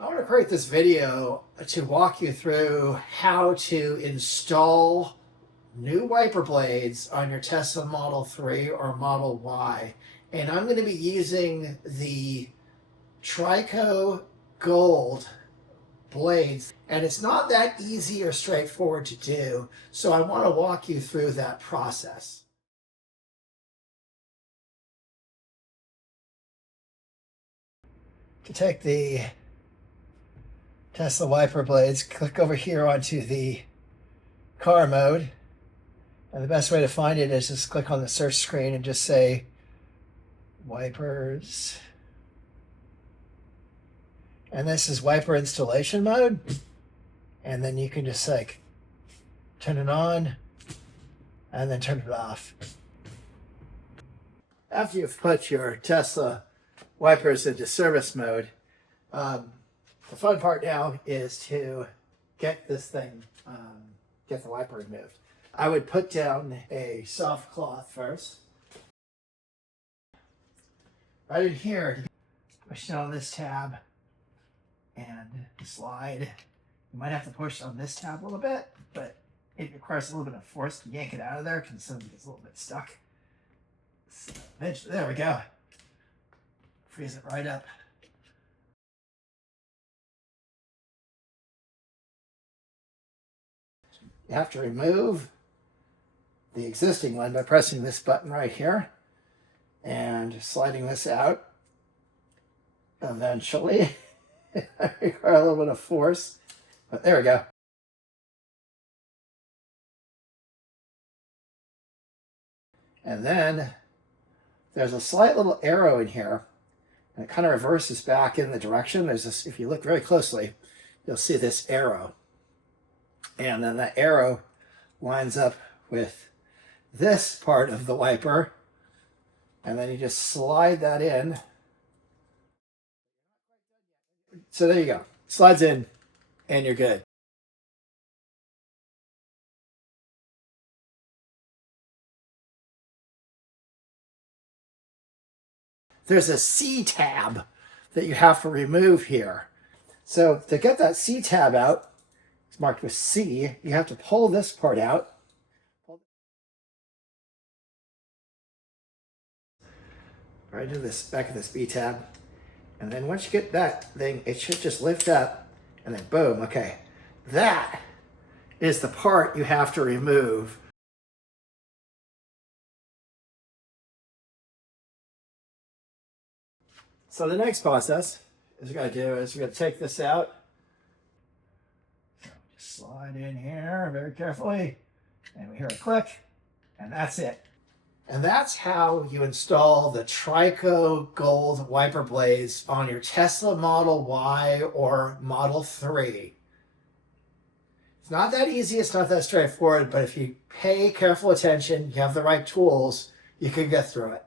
I want to create this video to walk you through how to install new wiper blades on your Tesla Model 3 or Model Y. And I'm going to be using the Trico Gold blades. And it's not that easy or straightforward to do. So I want to walk you through that process. To take the Tesla wiper blades, click over here onto the car mode. And the best way to find it is just click on the search screen and just say wipers. And this is wiper installation mode. And then you can just like turn it on and then turn it off. After you've put your Tesla wipers into service mode, the fun part now is to get this thing, get the wiper removed. I would put down a soft cloth first. Right in here, push down this tab and slide. You might have to push on this tab a little bit, but it requires a little bit of force to yank it out of there because something gets a little bit stuck. So eventually, there we go. Freeze it right up. You have to remove the existing one by pressing this button right here and sliding this out. Eventually, I require a little bit of force, but there we go. And then there's a slight little arrow in here, and it kind of reverses back in the direction. There's this, if you look very closely, you'll see this arrow. And then that arrow lines up with this part of the wiper. And then you just slide that in. So there you go. Slides in and you're good. There's a C tab that you have to remove here. So to get that C tab out, it's marked with C, you have to pull this part out. Right into this back of this B tab. And then once you get that thing, it should just lift up and then boom, okay. That is the part you have to remove. So the next process is we're going to do is we're going to take this out. So just slide in here very carefully. And we hear a click. And that's it. And that's how you install the Trico Gold wiper blades on your Tesla Model Y or Model 3. It's not that easy. It's not that straightforward. But if you pay careful attention, you have the right tools, you can get through it.